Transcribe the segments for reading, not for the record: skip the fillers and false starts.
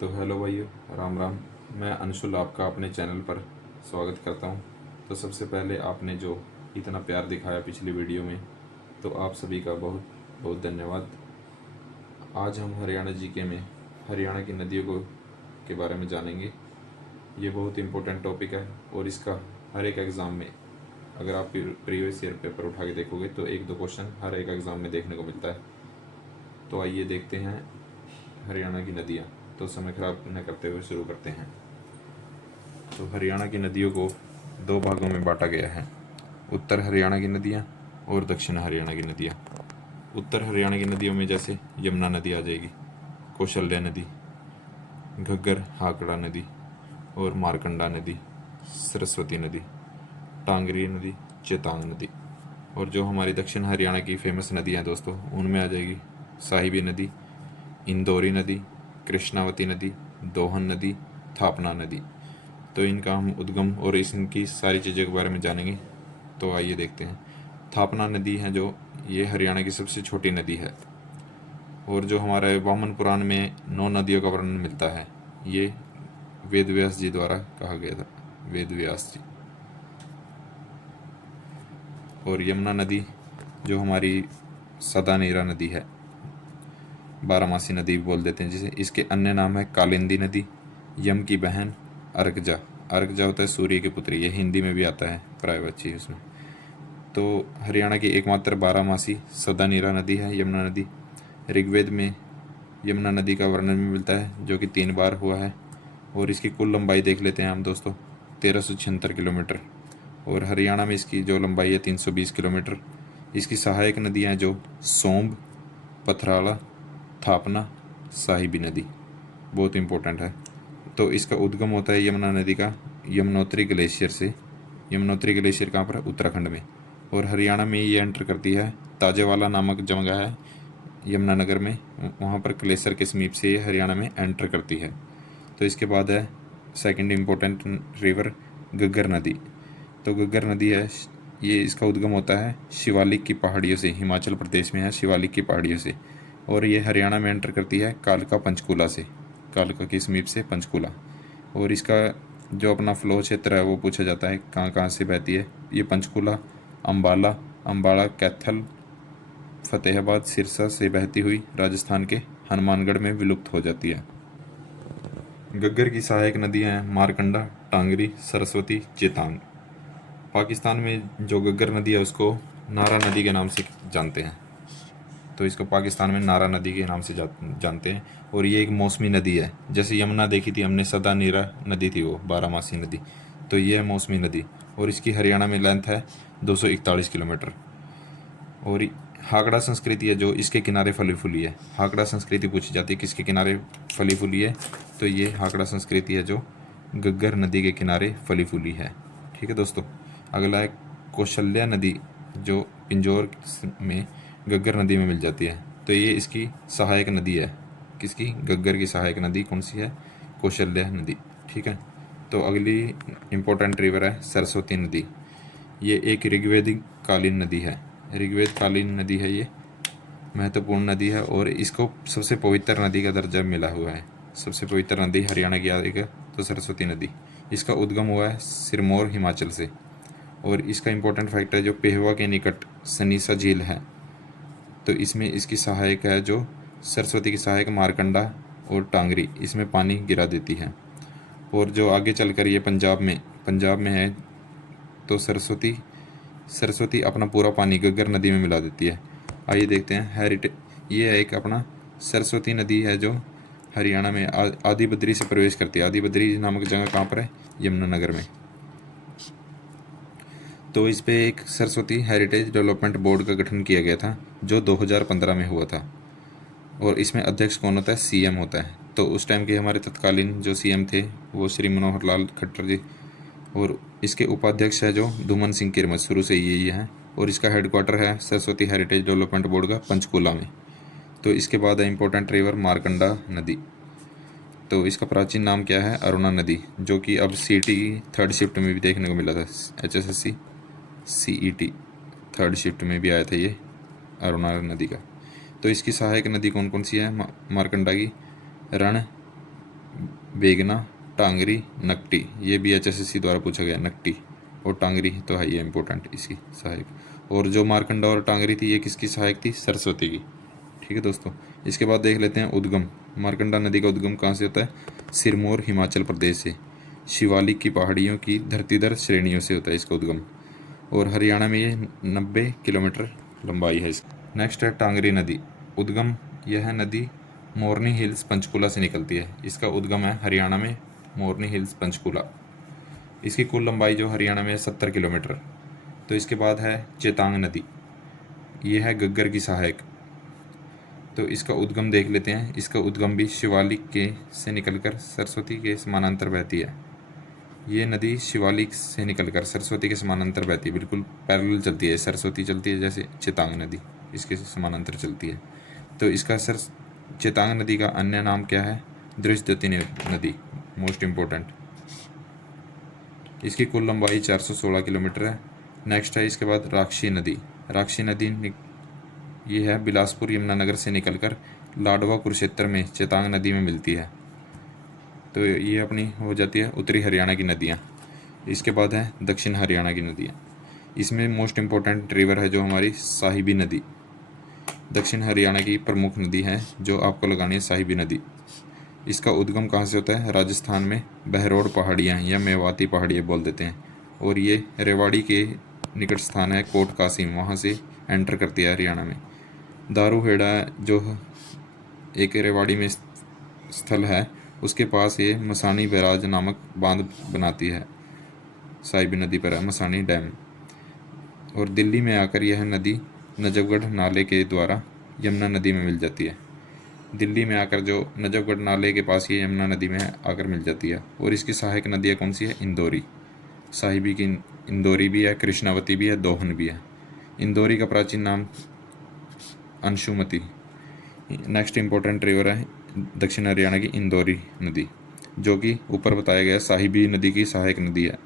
तो हेलो भाइयों, राम राम। मैं अंशुल आपका अपने चैनल पर स्वागत करता हूं। तो सबसे पहले आपने जो इतना प्यार दिखाया पिछली वीडियो में, तो आप सभी का बहुत बहुत धन्यवाद। आज हम हरियाणा जीके में हरियाणा की नदियों को के बारे में जानेंगे। ये बहुत इम्पोर्टेंट टॉपिक है और इसका हर एक एग्ज़ाम में, अगर आप प्रीवियस ईयर पेपर उठा के देखोगे तो एक दो क्वेश्चन हर एक एग्ज़ाम में देखने को मिलता है। तो आइए देखते हैं हरियाणा की नदियाँ। तो समय खराब न करते हुए शुरू करते हैं। तो हरियाणा की नदियों को दो भागों में बांटा गया है, उत्तर हरियाणा की नदियाँ और दक्षिण हरियाणा की नदियाँ। उत्तर हरियाणा की नदियों में जैसे यमुना नदी आ जाएगी, कौशल्या नदी, घग्गर हाकड़ा नदी और मारकंडा नदी, सरस्वती नदी, टांगरी नदी, चेतांग नदी। और जो हमारी दक्षिण हरियाणा की फेमस नदियाँ दोस्तों, उनमें आ जाएगी साहिबी नदी, इंदौरी नदी, कृष्णावती नदी, दोहन नदी, थापना नदी। तो इनका हम उद्गम और इनकी सारी चीज़ों के बारे में जानेंगे। तो आइए देखते हैं। थापना नदी है जो, ये हरियाणा की सबसे छोटी नदी है और जो हमारे वामन पुराण में 9 नदियों का वर्णन मिलता है, ये वेद व्यास जी द्वारा कहा गया था, वेद व्यास जी। और यमुना नदी जो हमारी सदा नीरा नदी है, बारामासी नदी भी बोल देते हैं जिसे। इसके अन्य नाम है कालिंदी नदी, यम की बहन, अर्कजा। अर्कजा होता है सूर्य की पुत्री, ये हिंदी में भी आता है प्राय बच्ची उसमें। तो हरियाणा की एकमात्र बारामासी सदा नीरा नदी है यमुना नदी। ऋग्वेद में यमुना नदी का वर्णन भी मिलता है जो कि 3 बार हुआ है। और इसकी कुल लंबाई देख लेते हैं हम दोस्तों, 1376 किलोमीटर। और हरियाणा में इसकी जो लंबाई है 320 किलोमीटर। इसकी सहायक नदियाँ हैं जो सोम्ब, पथराला, थापना, साहिबी नदी, बहुत इंपॉर्टेंट है। तो इसका उद्गम होता है यमुना नदी का यमुनोत्री ग्लेशियर से। यमुनोत्री ग्लेशियर कहाँ पर है? उत्तराखंड में। और हरियाणा में ये एंटर करती है, ताजेवाला नामक जगह है यमुनानगर में, वहाँ पर ग्लेशियर के समीप से ये हरियाणा में एंटर करती है। तो इसके बाद है सेकंड इम्पोर्टेंट रिवर घग्गर नदी। तो घग्गर नदी है, ये इसका उद्गम होता है शिवालिक की पहाड़ियों से, हिमाचल प्रदेश में है शिवालिक की पहाड़ियों से। और ये हरियाणा में एंटर करती है कालका पंचकूला से, कालका के समीप से पंचकूला। और इसका जो अपना फ्लो क्षेत्र है वो पूछा जाता है कहाँ कहाँ से बहती है। ये पंचकूला, अम्बाला, कैथल, फतेहाबाद, सिरसा से बहती हुई राजस्थान के हनुमानगढ़ में विलुप्त हो जाती है। घग्गर की सहायक नदियाँ हैं मारकंडा, टांगरी, सरस्वती, चेतांग। पाकिस्तान में जो घग्गर नदी है उसको नारा नदी के नाम से जानते हैं। तो इसको पाकिस्तान में नारा नदी के नाम से जानते हैं। और ये एक मौसमी नदी है, जैसे यमुना देखी थी हमने, सदा नीरा नदी थी वो, बारामासी नदी। तो ये है मौसमी नदी और इसकी हरियाणा में लेंथ है 241 किलोमीटर। और हाकड़ा संस्कृति है जो इसके किनारे फली फूली है। हाकड़ा संस्कृति पूछी जाती है किसके किनारे फली फूली है, तो ये हाकड़ा संस्कृति है जो घग्गर नदी के किनारे फली फूली है। ठीक है दोस्तों। अगला है कौशल्या नदी जो पिंजौर में घग्गर नदी में मिल जाती है। तो ये इसकी सहायक नदी है। किसकी? घग्गर की सहायक नदी कौन सी है? कौशल्या नदी। ठीक है। तो अगली इम्पोर्टेंट रिवर है सरस्वती नदी। ये एक ऋग्वेदिक कालीन नदी है, ऋग्वेद कालीन नदी है ये, महत्वपूर्ण नदी है। और इसको सबसे पवित्र नदी का दर्जा मिला हुआ है। सबसे पवित्र नदी हरियाणा की आएगी तो सरस्वती नदी। इसका उद्गम हुआ है सिरमौर, हिमाचल से। और इसका इम्पोर्टेंट फैक्ट है जो पेहवा के निकट सनीसा झील है, तो इसमें इसकी सहायक है जो सरस्वती की सहायक मारकंडा और टांगरी, इसमें पानी गिरा देती है। और जो आगे चलकर ये पंजाब में है, तो सरस्वती अपना पूरा पानी घग्गर नदी में मिला देती है। आइए देखते हैं हेरिटेज। ये है एक अपना सरस्वती नदी है जो हरियाणा में आदि बद्री से प्रवेश करती है। आदि बद्री नामक जगह कहाँ पर है? यमुनानगर में। तो इस पे एक सरस्वती हेरिटेज डेवलपमेंट बोर्ड का गठन किया गया था जो 2015 में हुआ था। और इसमें अध्यक्ष कौन होता है? सीएम होता है। तो उस टाइम के हमारे तत्कालीन जो सीएम थे वो श्री मनोहर लाल खट्टर जी। और इसके उपाध्यक्ष है जो धूमन सिंह किरमत, शुरू से ये हैं। और इसका हेडक्वार्टर है सरस्वती हेरिटेज डेवलपमेंट बोर्ड का पंचकूला में। तो इसके बाद है इम्पोर्टेंट रिवर मारकंडा नदी। तो इसका प्राचीन नाम क्या है? अरुणा नदी, जो कि अब सीईटी थर्ड शिफ्ट में भी देखने को मिला था। HSSC CET थर्ड शिफ्ट में भी आया था ये अरुणा नदी का। तो इसकी सहायक नदी कौन कौन सी है मारकंडा की? रण, वेगना, टांगरी, नकटी, ये भी HSSC द्वारा पूछा गया, नकटी और टांगरी तो है ये इंपॉर्टेंट इसकी सहायक। और जो मारकंडा और टांगरी थी ये किसकी सहायक थी? सरस्वती की। ठीक है दोस्तों, इसके बाद देख लेते हैं उद्गम। मारकंडा नदी का उद्गम कहाँ से होता है? सिरमौर हिमाचल प्रदेश से, शिवालिक की पहाड़ियों की धरतीधर श्रेणियों से होता है इसका उद्गम, और हरियाणा में ये 90 किलोमीटर लंबाई है इसकी। नेक्स्ट है टांगरी नदी उद्गम। यह नदी मोरनी हिल्स पंचकुला से निकलती है। इसका उद्गम है हरियाणा में, मोरनी हिल्स पंचकुला। इसकी कुल लंबाई जो हरियाणा में है 70 किलोमीटर। तो इसके बाद है चेतांग नदी, ये है गग्गर की सहायक। तो इसका उद्गम देख लेते हैं। इसका उद्गम भी शिवालिक के से निकलकर सरस्वती के समानांतर बहती है। ये नदी शिवालिक से निकलकर सरस्वती के समानांतर बहती है, बिल्कुल पैरेलल चलती है। सरस्वती चलती है जैसे चेतांग नदी इसके समानांतर चलती है। तो इसका चेतांग नदी का अन्य नाम क्या है? दृष्टद्युति नदी, मोस्ट इम्पोर्टेंट। इसकी कुल लंबाई 416 किलोमीटर है। नेक्स्ट है इसके बाद राक्षी नदी। राक्षी नदी ये है बिलासपुर यमुनानगर से निकलकर लाडवा कुरुक्षेत्र में चेतांग नदी में मिलती है। तो ये अपनी हो जाती है उत्तरी हरियाणा की नदियाँ। इसके बाद है दक्षिण हरियाणा की नदियाँ। इसमें मोस्ट इम्पोर्टेंट रिवर है जो हमारी साहिबी नदी, दक्षिण हरियाणा की प्रमुख नदी है जो आपको लगानी है, साहिबी नदी। इसका उद्गम कहाँ से होता है? राजस्थान में बहरोड पहाड़ियाँ या मेवाती पहाड़ियाँ बोल देते हैं, और ये रेवाड़ी के निकट स्थान है कोट कासिम, वहाँ से एंटर करती है हरियाणा में। दारूहेड़ा जो एक रेवाड़ी में स्थल है, उसके पास ये मसानी बैराज नामक बांध बनाती है, साहिबी नदी पर है मसानी डैम। और दिल्ली में आकर यह नदी नजफगढ़ नाले के द्वारा यमुना नदी में मिल जाती है। दिल्ली में आकर जो नजफगढ़ नाले के पास ये यमुना नदी में आकर मिल जाती है। और इसकी सहायक नदियाँ कौन सी है? इंदौरी, साहिबी की इंदौरी भी है, कृष्णावती भी है, दोहन भी है। इंदौरी का प्राचीन नाम अंशुमती। नेक्स्ट इंपॉर्टेंट रिवर है दक्षिण हरियाणा की इंदौरी नदी, जो कि ऊपर बताया गया साहिबी नदी की सहायक नदी है।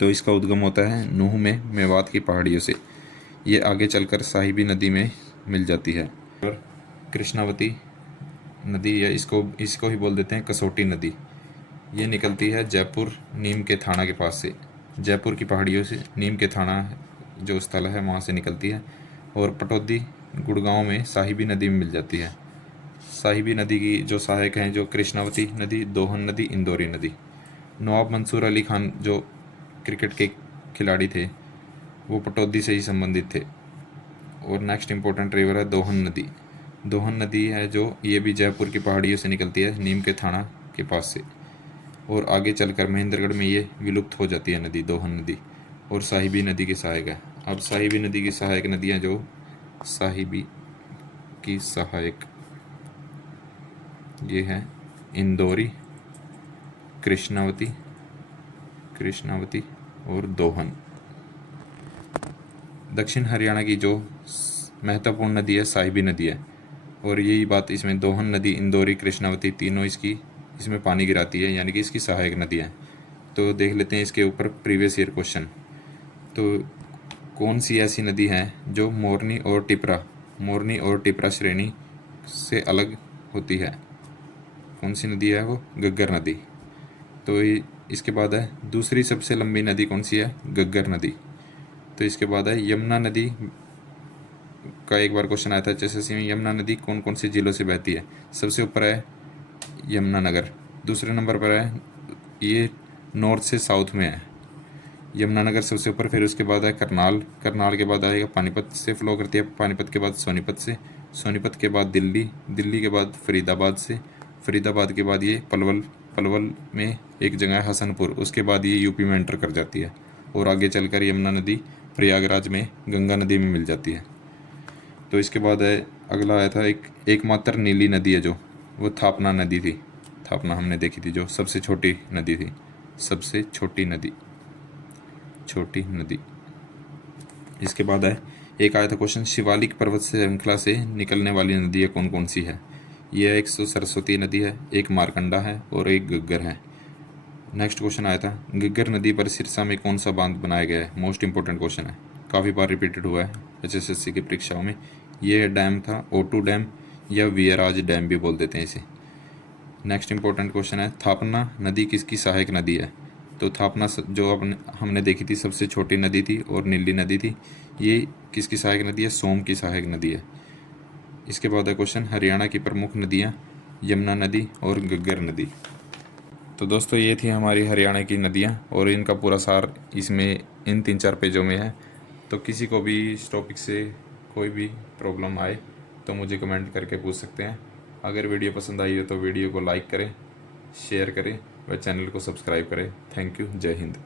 तो इसका उद्गम होता है नूह में मेवात की पहाड़ियों से, ये आगे चलकर साहिबी नदी में मिल जाती है। और कृष्णावती नदी या इसको ही बोल देते हैं कसौटी नदी, ये निकलती है जयपुर नीम के थाना के पास से, जयपुर की पहाड़ियों से नीम के थाना जो स्थल है वहाँ से निकलती है, और पटौदी गुड़गांव में साहिबी नदी में मिल जाती है। साहिबी नदी की जो सहायक हैं जो कृष्णावती नदी, दोहन नदी, इंदौरी नदी। नवाब मंसूर अली खान जो क्रिकेट के खिलाड़ी थे वो पटौदी से ही संबंधित थे। और नेक्स्ट इंपॉर्टेंट रिवर है दोहन नदी। दोहन नदी है जो ये भी जयपुर की पहाड़ियों से निकलती है, नीम के थाना के पास से, और आगे चलकर महेंद्रगढ़ में ये विलुप्त हो जाती है नदी, दोहन नदी, और साहिबी नदी की सहायक है। अब साहिबी नदी की सहायक नदियाँ जो साहिबी की सहायक ये है इंदौरी, कृष्णावती और दोहन। दक्षिण हरियाणा की जो महत्वपूर्ण नदी है साहिबी नदी है, और यही बात इसमें दोहन नदी, इंदौरी, कृष्णावती तीनों इसमें पानी गिराती है, यानी कि इसकी सहायक नदी है। तो देख लेते हैं इसके ऊपर प्रीवियस ईयर क्वेश्चन। तो कौन सी ऐसी नदी है जो मोरनी और टिपरा श्रेणी से अलग होती है? कौन सी नदी है वो? गग्गर नदी। तो इसके बाद है दूसरी सबसे लंबी नदी कौन सी है? गग्गर नदी। तो इसके बाद है यमुना नदी का एक बार क्वेश्चन आया था HSSC में, यमुना नदी कौन कौन से जिलों से बहती है? सबसे ऊपर है यमुनानगर, दूसरे नंबर पर है ये नॉर्थ से साउथ में है यमुनानगर सबसे ऊपर, फिर उसके बाद है करनाल के बाद आएगा पानीपत से फ्लो करती है, पानीपत के बाद सोनीपत के बाद दिल्ली के बाद फरीदाबाद के बाद ये पलवल में एक जगह है हसनपुर, उसके बाद ये यूपी में एंटर कर जाती है, और आगे चलकर यमुना नदी प्रयागराज में गंगा नदी में मिल जाती है। तो इसके बाद है अगला आया था एकमात्र नीली नदी है जो वो थापना नदी थी। थापना हमने देखी थी जो सबसे छोटी नदी थी, सबसे छोटी नदी। इसके बाद है एक आया था क्वेश्चन, शिवालिक पर्वत श्रृंखला से निकलने वाली नदियाँ कौन कौन सी है? यह एक सरस्वती नदी है, एक मारकंडा है और एक गग्गर है। नेक्स्ट क्वेश्चन आया था, गग्गर नदी पर सिरसा में कौन सा बांध बनाया गया है? मोस्ट इंपॉर्टेंट क्वेश्चन है, काफ़ी बार रिपीटेड हुआ है HSSC की परीक्षाओं में। यह डैम था O2 डैम या वीरराज डैम भी बोल देते हैं इसे। नेक्स्ट इंपॉर्टेंट क्वेश्चन है, थापना नदी किसकी सहायक नदी है? तो थापना जो हमने देखी थी सबसे छोटी नदी थी और नीली नदी थी, ये किसकी सहायक नदी है? सोम की सहायक नदी है। इसके बाद है क्वेश्चन, हरियाणा की प्रमुख नदियाँ, यमुना नदी और घग्गर नदी। तो दोस्तों ये थी हमारी हरियाणा की नदियाँ और इनका पूरा सार इसमें इन 3-4 पेजों में है। तो किसी को भी इस टॉपिक से कोई भी प्रॉब्लम आए तो मुझे कमेंट करके पूछ सकते हैं। अगर वीडियो पसंद आई हो तो वीडियो को लाइक करें, शेयर करें व चैनल को सब्सक्राइब करें। Thank you. जय हिंद।